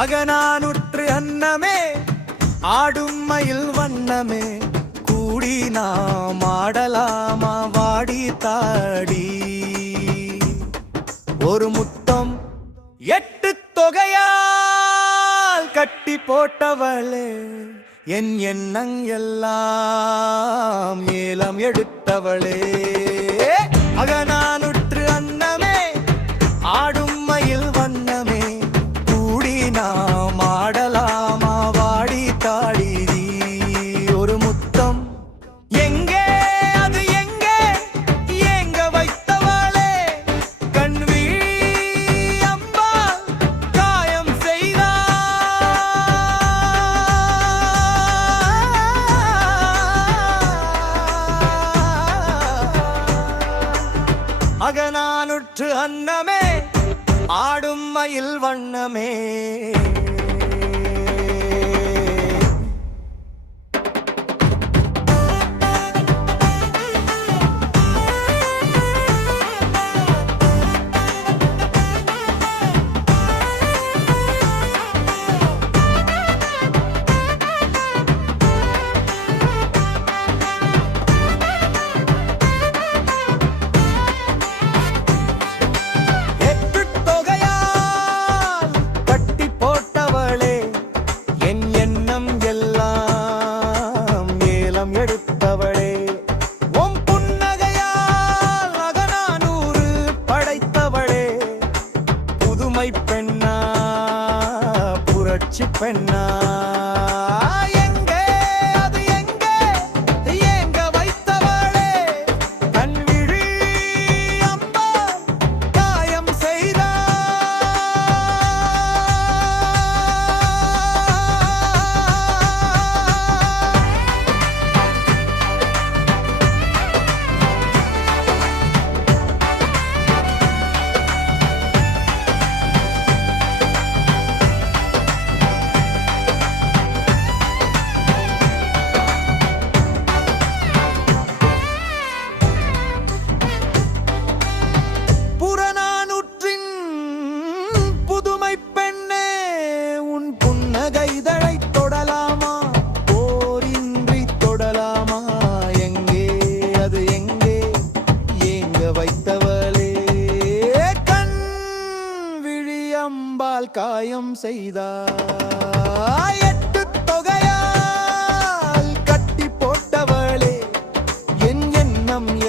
அகனானுற்று அன்னமே ஆடும் மயில் வண்ணமே. கூடி நாம் ஆடலாமா வாடி தாடி. ஒரு முத்தம் எட்டு தொகையால் கட்டி போட்டவளே என் எண்ணங் எல்லாம் ஏலம் எடுத்தவளே. செய்தார் அகனானுற்று அன்னமே ஆடும் மயில் வண்ணமே. பெண்ணா. வைத்தவளே. கண் விழியம்பால் காயம் செய்தாய் எட்டு தொகையால் கட்டி போட்டவளே. என் எண்ணம்